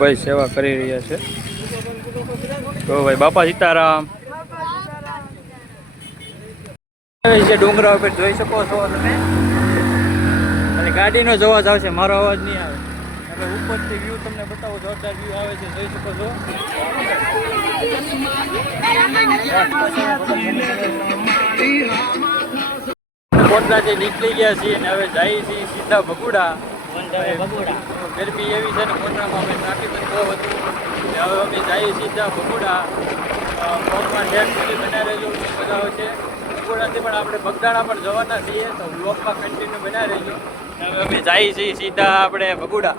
જયસુખભાઈ સેવા કરી રહ્યા છે. તો ભાઈ, બાપા સીતારામ. છે ડુંગરા ઉપર, જોઈ શકો છો તમે. અને ગાડીનો જ અવાજ આવશે, મારો અવાજ નહીં આવે. એટલે ઉપરથી વ્યૂ તમને બતાવો, જોરદાર વ્યૂ આવે છે, જોઈ શકો છો. કોટલાથી નીકળી ગયા છીએ અને હવે જાય છીએ સીધા બગુડા ગરમી એવી છે ને કોટલામાં અમે ટ્રાફિક બહુ હતું. હવે અમે જઈએ સીધા બગુડા બ્લોકમાં ઠેઠ સુધી બનાવી રહેજો બધા છે. બગુડાથી પણ આપણે બગદાણા પણ જવાના છીએ, તો બ્લોકમાં કન્ટિન્યુ બનાવી રહેજો. હવે અમે જઈએ છીએ સીધા આપણે બગુડા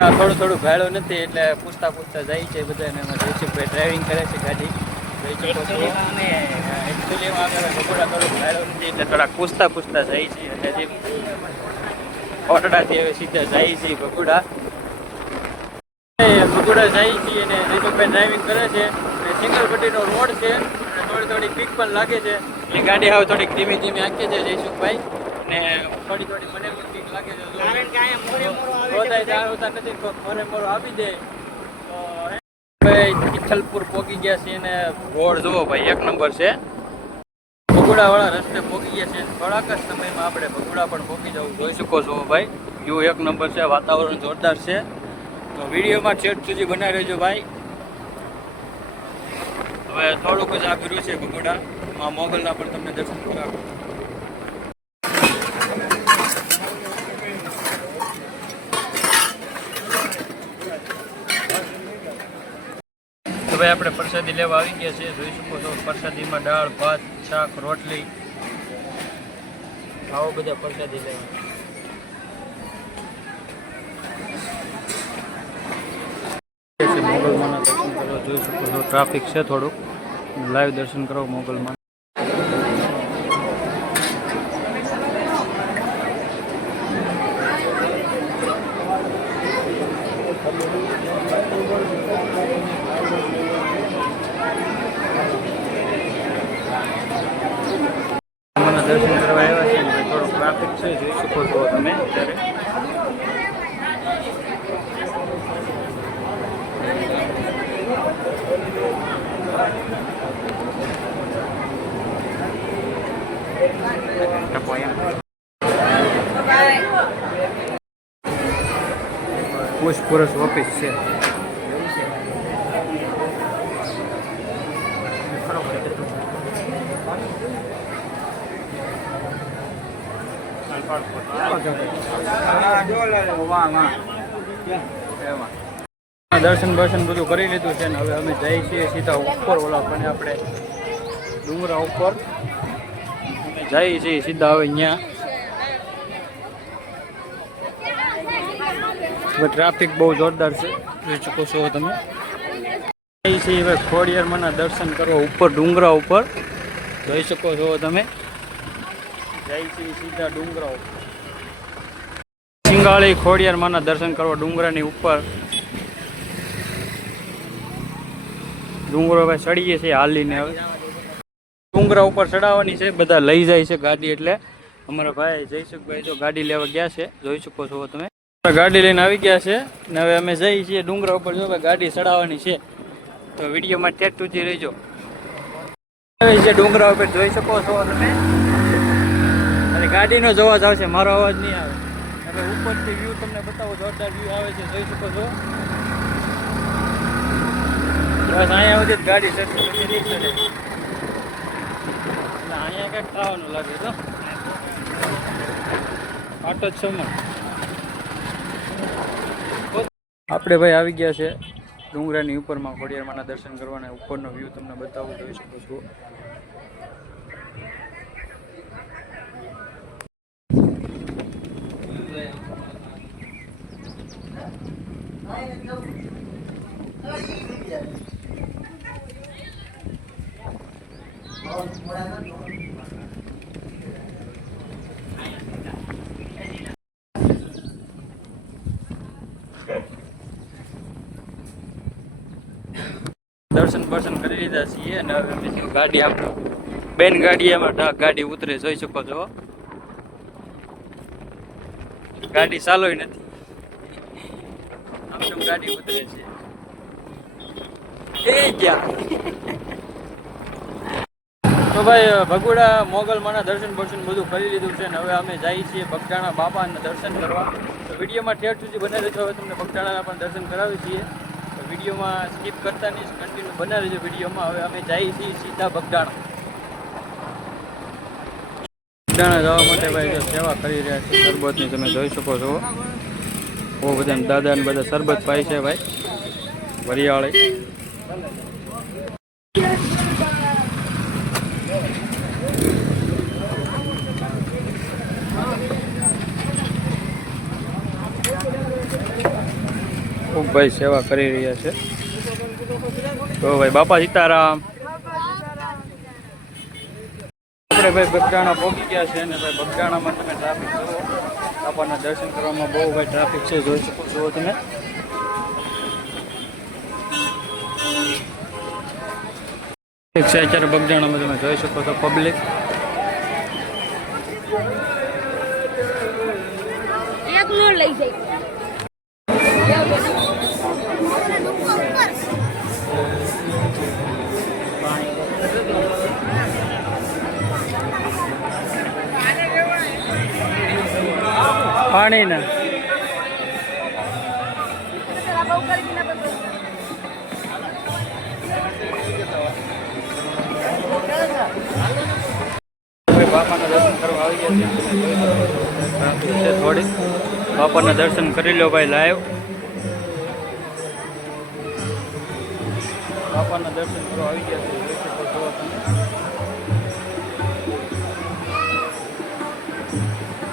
આ થોડું થોડું ભાડું નથી, એટલે પૂછતા પૂછતા જાય છે બધાને. એમાં જયસુખભાઈ ડ્રાઇવિંગ કરે છે ગાડી. જોઈ શકો એટલે થોડાક પૂછતા પૂછતા જાય છે. એટલે ઓટડાથી હવે સીધા જાય છે ભગુડા. ભગુડા જાય છે અને જયસુખભાઈ ડ્રાઇવિંગ કરે છે. અને સિંગલ પટ્ટીનો રોડ છે. અને થોડી થોડી પીક પણ લાગે છે. એ ગાડી હવે થોડીક ધીમે ધીમે આંકે છે જયસુખભાઈ. અને થોડી થોડી મને પણ પીક લાગે છે. જાય મોરે મોરો આપી દે. તો ભાઈ તિથલપુર પહોંચી ગયા છે અને રોડ જુઓ ભાઈ, એક નંબર છે. બગુડાવાળા રસ્તે પહોંચી ગયા છે. થોડાક જ સમયમાં આપણે બગુડા પણ પહોંચી જવું જોઈ શકો છો ભાઈ. વ્યૂ એક નંબર છે, વાતાવરણ જોરદાર છે. તો વિડીયોમાં છેટ સુધી બનાવી રહેજો ભાઈ. હવે થોડુંક જ આગળ છે બગુડા માં મોગલના પણ તમને દર્શન કરાવું. તો ભાઈ આપણે પ્રસાદી લેવા આવી ગયા છીએ. જોઈ શકો છો, પ્રસાદીમાં દાળ, ભાત, શાક, રોટલી. આવો બધા પ્રસાદી લેવા મોગલમાના દર્શન કરવા. જોઈ શકો છો, ટ્રાફિક છે થોડુંક. લાઈવ દર્શન કરો મોગલમાં મને દર્શન કરવા આવ્યા છે ને થોડુંક ટ્રાફિક છે જોઈ શકો છો તમે અત્યારે પુષ્પુરસ ઓફિસ છે દર્શન દર્શન બધું કરી લીધું છે ને હવે અમે જઈએ છીએ સીધા ઉપર ઓલા પણ આપણે ડુંગરા ઉપર. અમે જઈએ છીએ સીધા હવે અહીંયા. ટ્રાફિક બહુ જોરદાર છે. જોઈ શકો છો તમે. છીએ હવે ખોડિયારમાંના દર્શન કરવા ઉપર ડુંગરા ઉપર. જોઈ શકો છો તમે. જાય છે સીધા ડુંગરા ઉપર. સિંગાળી ખોડિયારમાંના દર્શન કરવા ડુંગરાની ઉપર. ડુંગરો હવે ચડીએ છીએ હાલીને હવે. ડુંગરા ઉપર ચડાવવાની છે બધા લઈ જાય છે ગાડી એટલે. અમારા ભાઈ જયસુખભાઈ જો ગાડી લેવા ગયા છે. જોઈ શકો છો તમે. ગાડી લઈને આવી ગયા છે ને હવે અમે જઈએ છીએ ડુંગરા ઉપર. જો ગાડી ચડાવવાની છે. તો વિડીયોમાં ટેક ટુથી રહેજો. ડુંગરા ઉપર જોઈ શકો છો તમે. અને ગાડીનો જ અવાજ આવશે, મારો અવાજ નહીં આવે. હવે ઉપરથી વ્યૂ તમને બતાવો, જોરદાર વ્યૂ આવે છે, જોઈ શકો છો. બસ અહીંયા સુધી ગાડી પછી નહીં ચડે અહીંયા કંઈક ખાવાનું લાગે તો આટો જ સમય આપણે ભાઈ આવી ગયા છે ડુંગરાની ઉપરમાં ખોડિયારમાંના દર્શન કરવાના ઉપરનો વ્યૂ તમને બતાવું જોઈ શકો છો. દર્શન બર્શન કરી લીધા છીએ અને હવે અમે ગાડી આપણે બેન ગાડી એમાં ગાડી ઉતરે, જોઈ શકો છો. ગાડી ચાલો નથી. આમ ગાડી ઉતરે છે. એ ગયા તો ભાઈ ભગુડા મોગલમાના દર્શન બર્શન બધું કરી લીધું છે અને હવે અમે જઈએ છીએ બગદાણા બાપાના દર્શન કરવા. તો વિડીયોમાં ઠેર સુધી બનાવી રહેજો. હવે તમને બગદાણાના પણ દર્શન કરાવી છીએ વિડીયોમાં સ્કીપ કરતા નહીં કન્ટિન્યુ બનાવે રહેજો વિડીયોમાં. હવે અમે જઈએ છીએ સીધા બગદાણા. બગદાણા જવા માટે ભાઈ સેવા કરી રહ્યા છે શરબતની, તમે જોઈ શકો છો. બહુ બધા દાદા ને બધા શરબત પાય છે ભાઈ. વરિયાળી. ભાઈ સેવા કરી રહ્યા છે. તો ભાઈ, બાપા સીતારામ. આપણે ભાઈ બગદાણા પહોંચી ગયા છે અને ભાઈ બગદાણામાં તમે ટ્રાફિક જુઓ બાપાના દર્શન કરવામાં બહુ ભાઈ ટ્રાફિક છે, જોઈ શકો છો તમે. છે, અત્યારે બગદાણામાં તમે જોઈ શકો છો પબ્લિક લઈ જાય. પાણીના બાપાના દર્શન કરવા આવી ગયા છે થોડી. બાપાના દર્શન કરી લો ભાઈ, લાઈવ. બાપાના દર્શન કરવા આવી ગયા છો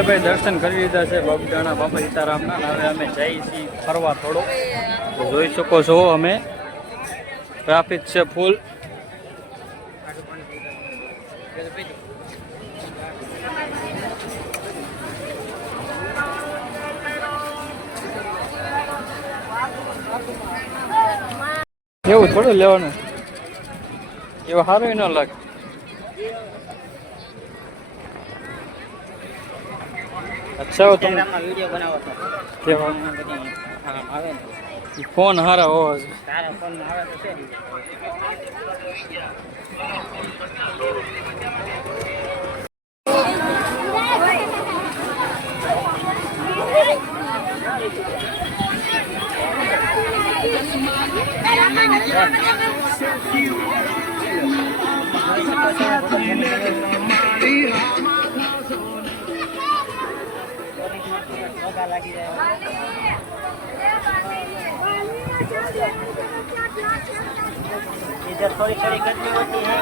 આપણે ભાઈ દર્શન કરી લીધા છે બગદાણા, બાપા સીતારામના. હવે અમે જઈએ છીએ ફરવા થોડો. જોઈ શકો છો અમે. ટ્રાફિક છે ફૂલ. એવું થોડું લેવાનું? એવું સારું ન લાગે. અચ્છા તમે વીડિયો બનાવો છો. કેવા? આવે ને. ફોન હારા હોવા છે તારા ફોનમાં આવે તો છે જ. મોકા લાગી જાય इधर थोड़ी थोड़ी गर्मी होती है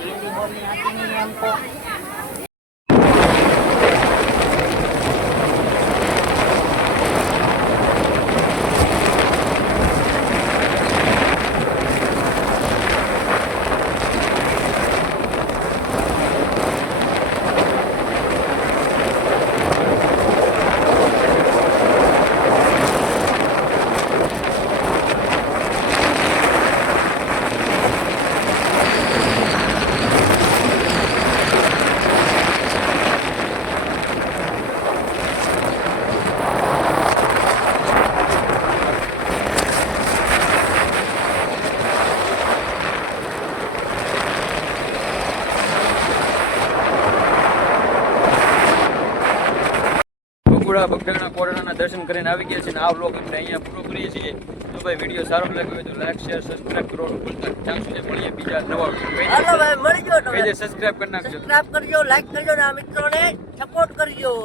हिंदी बोलनी आती नहीं है हमको બગુડા બગડાણા કોરડાના દર્શન કરીને આવી ગયા છે અને આ વ્લોગ આપણે અહીંયા પૂરો કરીએ છીએ. તો ભાઈ વીડિયો સારો લાગ્યો હોય તો લાઈક શેર સબસ્ક્રાઇબ કરો ત્યાં સુધી મળીએ બીજા નવા વીડિયો મળી ગયો સબસ્ક્રાઇબ કરી નાખજો. સબસ્ક્રાઇબ કરજો લાઈક કરજો ને આ મિત્રોને સપોર્ટ કરજો.